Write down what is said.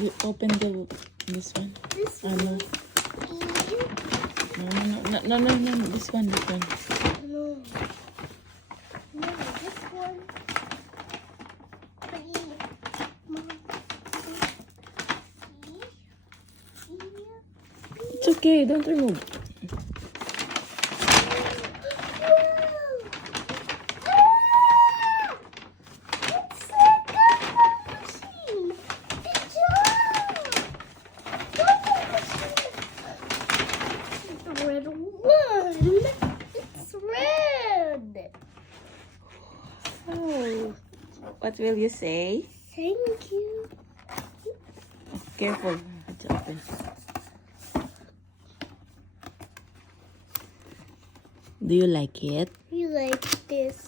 You open this one. This No. one. No. This one. No. No, this one. It's okay. Don't remove. Red one. It's red. Oh. What will you say? Thank you. Careful. It's open. Do you like it? You like this?